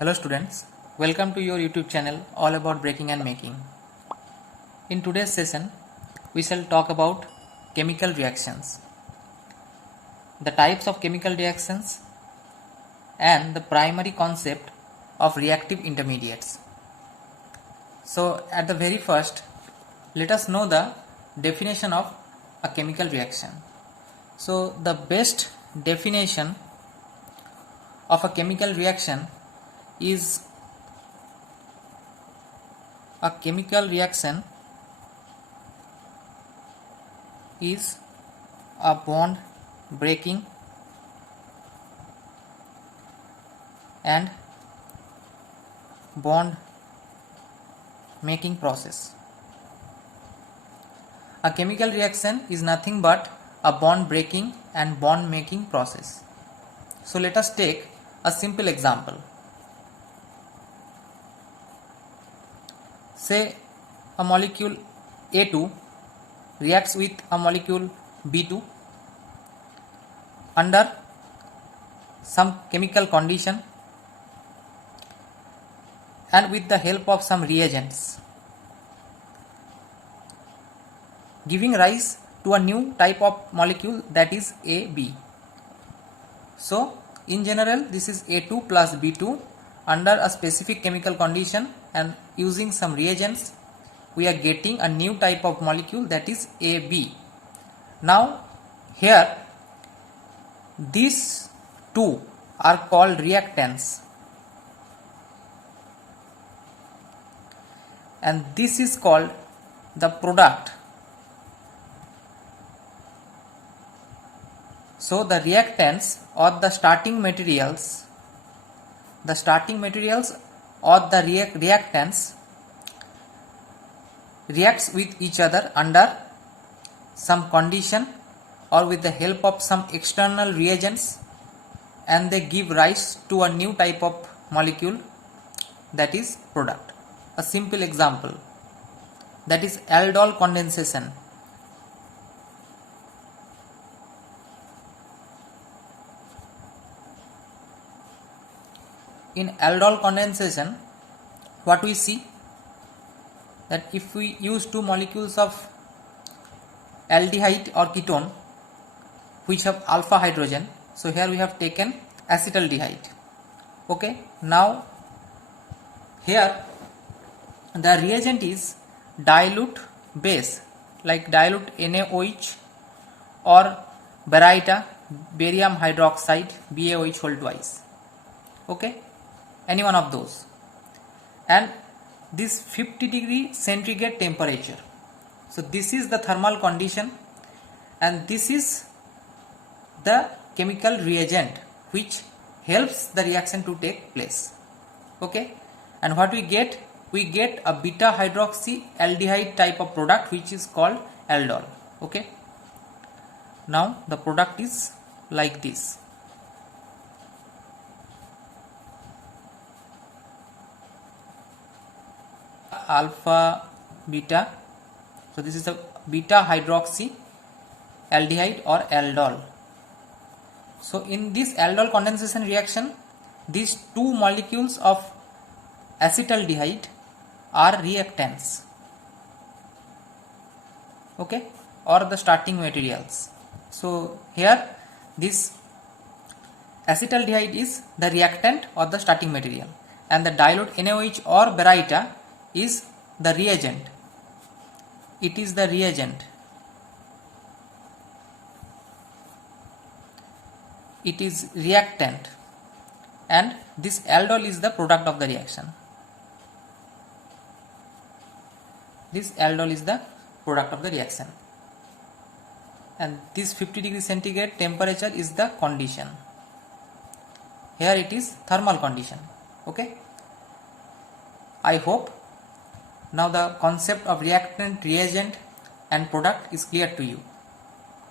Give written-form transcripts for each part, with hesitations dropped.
Hello students, welcome to your YouTube channel all about breaking and making. In today's session, we shall talk about chemical reactions, the types of chemical reactions and the primary concept of reactive intermediates. So at the very first, let us know the definition of a chemical reaction. So the best definition of a chemical reaction is a chemical reaction is a bond breaking and bond making process. A chemical reaction is nothing but a bond breaking and bond making process. So let us take a simple example. Say a molecule A2 reacts with a molecule B2 under some chemical condition and with the help of some reagents, giving rise to a new type of molecule, that is AB. So in general, this is A2 plus B2 under a specific chemical condition, and using some reagents we are getting a new type of molecule, that is AB. Now here these two are called reactants, and this is called the product. So the reactants or the starting materials or the reactants reacts with each other under some condition or with the help of some external reagents, and they give rise to a new type of molecule, that is product. A simple example, that is aldol condensation. In aldol condensation, what we see, that if we use two molecules of aldehyde or ketone which have alpha hydrogen, so here we have taken acetaldehyde. Okay, now here the reagent is dilute base, like dilute NaOH or baryta, barium hydroxide, BaOH whole twice. Okay, any one of those, and this 50° centigrade temperature. So this is the thermal condition, and this is the chemical reagent which helps the reaction to take place. Okay, and what we get? We get a beta hydroxy aldehyde type of product which is called aldol. Okay, now the product is like this. Alpha beta, so this is a beta hydroxy aldehyde or aldol. So in this aldol condensation reaction, these two molecules of acetaldehyde are reactants, okay, or the starting materials. So here this acetaldehyde is the reactant or the starting material, and the dilute NaOH or baryta is the reagent. It is the reagent. It is reactant, and this aldol is the product of the reaction. This aldol is the product of the reaction, and this 50° centigrade temperature is the condition. Here it is thermal condition. Okay, I hope now the concept of reactant, reagent and product is clear to you.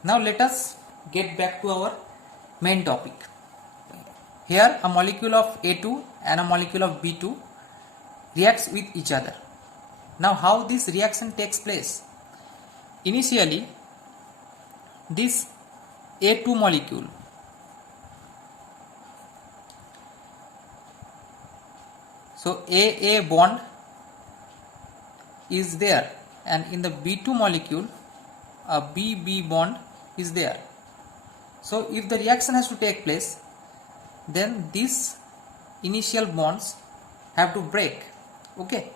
Now let us get back to our main topic. Here a molecule of A2 and a molecule of B2 reacts with each other. Now how this reaction takes place? Initially this A2 molecule So AA bond is there, and in the B2 molecule a BB bond is there. So if the reaction has to take place, then these initial bonds have to break. Okay,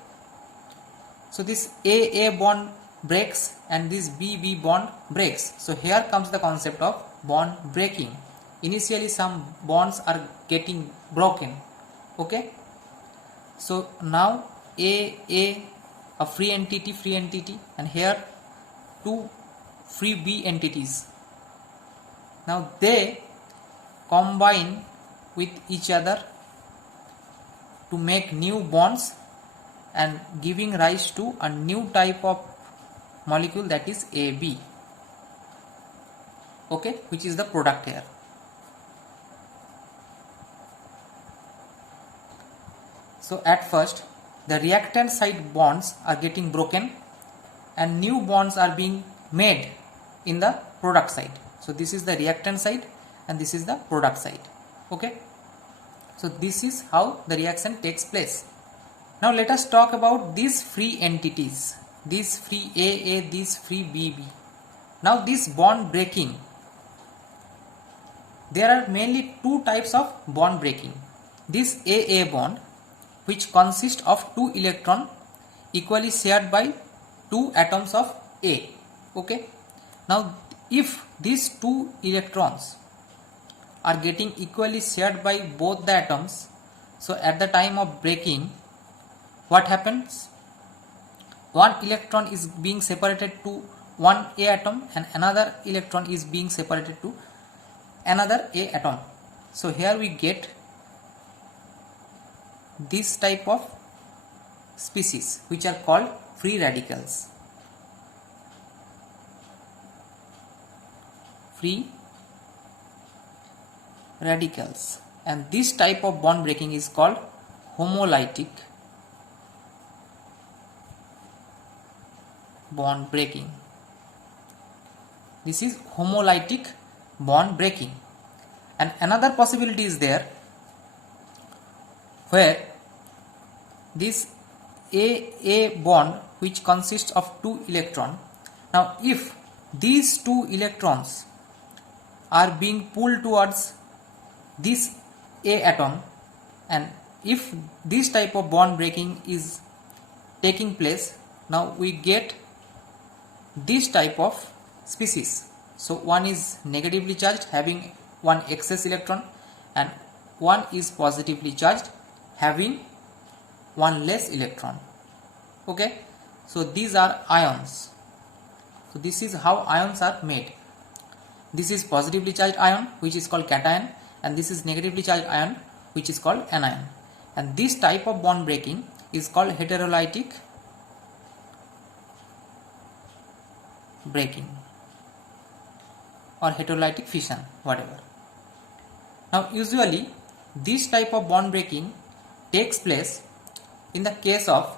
so this AA bond breaks and this BB bond breaks. So here comes the concept of bond breaking. Initially some bonds are getting broken. Okay, so now AA, a free entity, and here two free B entities. Now they combine with each other to make new bonds and giving rise to a new type of molecule, that is AB. Okay, which is the product here. So at first the reactant side bonds are getting broken and new bonds are being made in the product side. So this is the reactant side and this is the product side. Okay, so this is how the reaction takes place. Now let us talk about these free entities, this free AA, this free BB. Now this bond breaking, there are mainly two types of bond breaking. This AA bond, which consists of two electrons equally shared by two atoms of A. Okay, now if these two electrons are getting equally shared by both the atoms, so at the time of breaking, what happens? One electron is being separated to one A atom and another electron is being separated to another A atom. So here we get this type of species which are called free radicals. Free radicals, and this type of bond breaking is called homolytic bond breaking. This is homolytic bond breaking. And another possibility is there where this AA bond, which consists of two electrons, now if these two electrons are being pulled towards this A atom, and if this type of bond breaking is taking place, now we get this type of species. So one is negatively charged having one excess electron and one is positively charged having one less electron. Okay, so these are ions. So this is how ions are made. This is positively charged ion, which is called cation, and this is negatively charged ion, which is called anion. And this type of bond breaking is called heterolytic breaking or heterolytic fission, whatever. Now usually this type of bond breaking takes place in the case of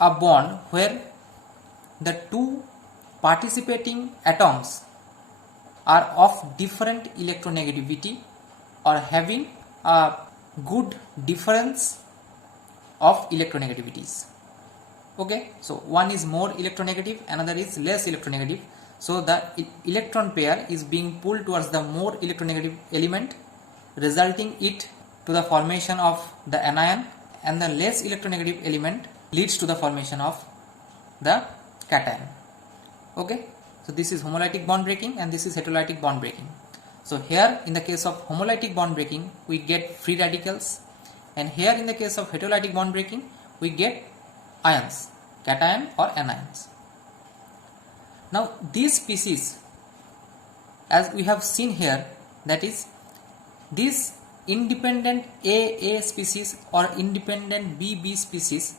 a bond where the two participating atoms are of different electronegativity or having a good difference of electronegativities. Okay, so one is more electronegative, another is less electronegative. So the electron pair is being pulled towards the more electronegative element, resulting it to the formation of the anion, and the less electronegative element leads to the formation of the cation. Okay, so this is homolytic bond breaking and this is heterolytic bond breaking. So here in the case of homolytic bond breaking we get free radicals, and here in the case of heterolytic bond breaking we get ions, cation or anions. Now these species, as we have seen here, that is this independent AA species or independent BB species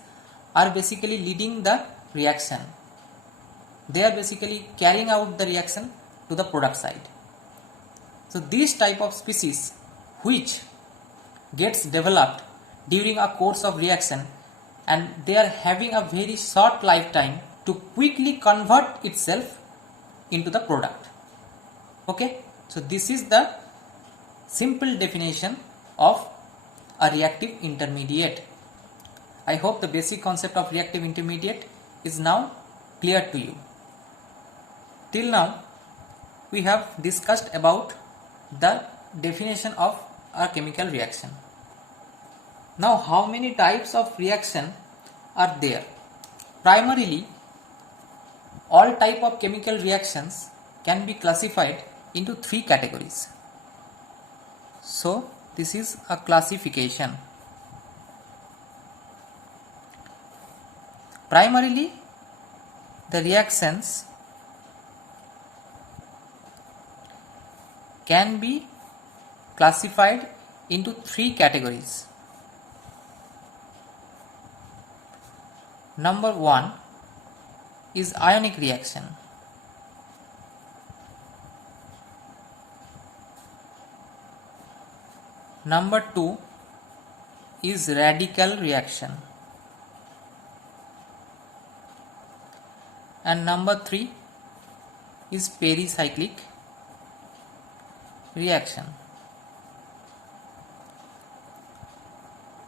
are basically leading the reaction. They are basically carrying out the reaction to the product side. So this type of species which gets developed during a course of reaction, and they are having a very short lifetime to quickly convert itself into the product. Okay, so this is the simple definition of a reactive intermediate. I hope the basic concept of reactive intermediate is now clear to you. Till now, we have discussed about the definition of a chemical reaction. Now, how many types of reaction are there? Primarily, all type of chemical reactions can be classified into three categories. So, this is a classification. Primarily, the reactions can be classified into three categories. Number 1 is ionic reaction. Number 2 is radical reaction. And number 3 is pericyclic reaction.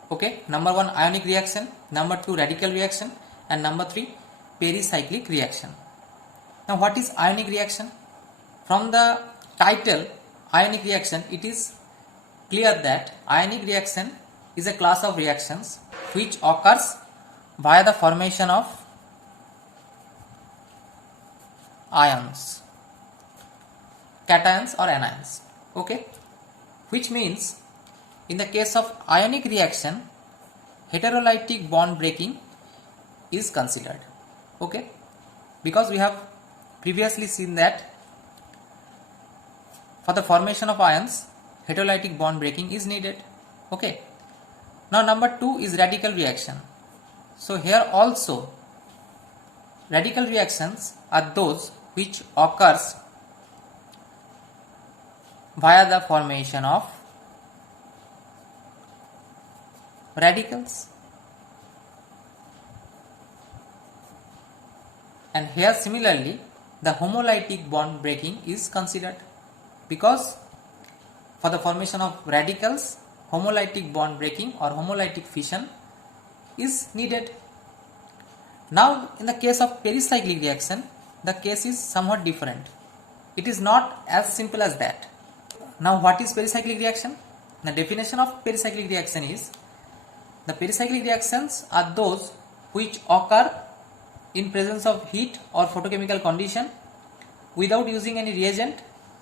Okay, number 1 ionic reaction, number 2 radical reaction, and number 3 pericyclic reaction. Now, what is ionic reaction? From the title ionic reaction, it is clear that ionic reaction is a class of reactions which occurs via the formation of ions, cations or anions. Okay, which means in the case of ionic reaction, heterolytic bond breaking is considered. Okay, because we have previously seen that for the formation of ions, heterolytic bond breaking is needed. Okay, now number 2 is radical reaction. So here also radical reactions are those which occurs via the formation of radicals. And here similarly the homolytic bond breaking is considered, because for the formation of radicals homolytic bond breaking or homolytic fission is needed. Now in the case of pericyclic reaction, the case is somewhat different. It is not as simple as that. Now what is pericyclic reaction? The definition of pericyclic reaction is, the pericyclic reactions are those which occur in presence of heat or photochemical condition without using any reagent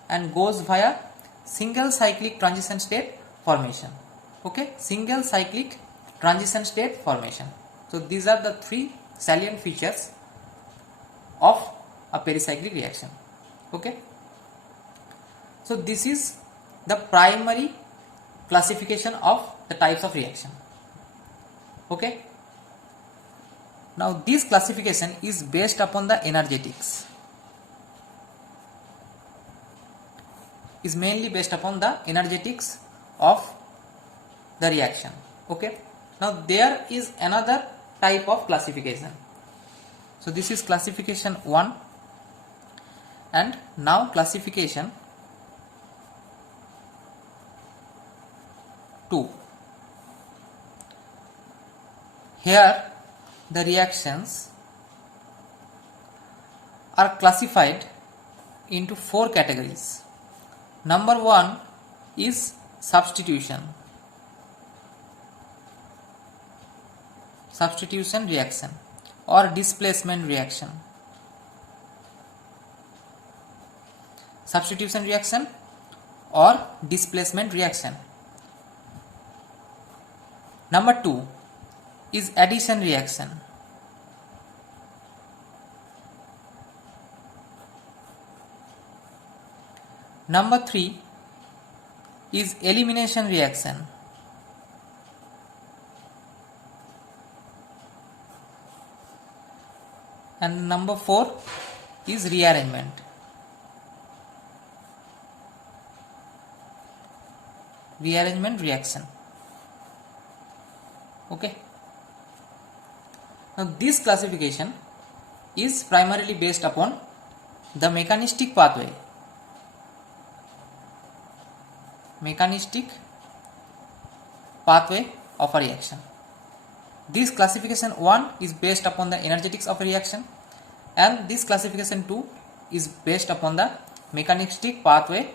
and goes via single cyclic transition state formation. Okay, single cyclic transition state formation. So these are the three salient features of a pericyclic reaction. Okay, so this is the primary classification of the types of reaction. Okay, now this classification is based upon the energetics, is mainly based upon the energetics of the reaction. Okay, now there is another type of classification. So this is classification 1, and now classification 2. Here the reactions are classified into 4 categories. Number 1 is substitution reaction or displacement reaction. Substitution reaction or displacement reaction. Number 2 is addition reaction. Number 3 is elimination reaction. And number 4 is rearrangement. Rearrangement reaction. Okay. Now this classification is primarily based upon the mechanistic pathway. Mechanistic pathway of a reaction. This classification 1 is based upon the energetics of a reaction, and this classification 2 is based upon the mechanistic pathway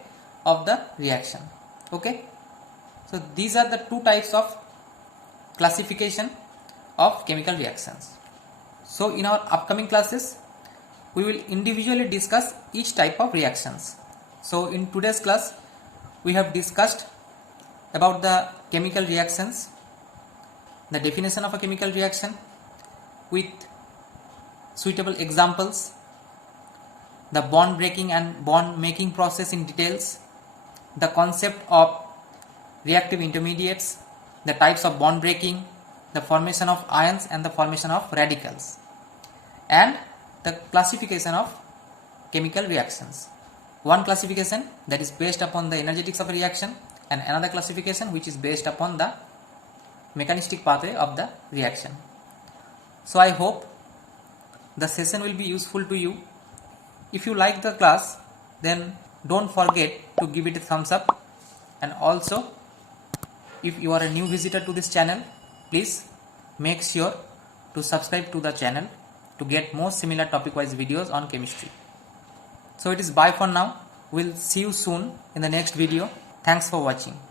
of the reaction. Okay, so these are the two types of classification of chemical reactions. So in our upcoming classes we will individually discuss each type of reactions. So in today's class we have discussed about the chemical reactions, the definition of a chemical reaction with suitable examples, the bond breaking and bond making process in details, the concept of reactive intermediates, the types of bond breaking, the formation of ions and the formation of radicals, and the classification of chemical reactions. One classification that is based upon the energetics of a reaction, and another classification which is based upon the mechanistic pathway of the reaction. So I hope the session will be useful to you. If you like the class, then don't forget to give it a thumbs up, and also if you are a new visitor to this channel, please make sure to subscribe to the channel to get more similar topic wise videos on chemistry. So it is bye for now. We'll see you soon in the next video. Thanks for watching.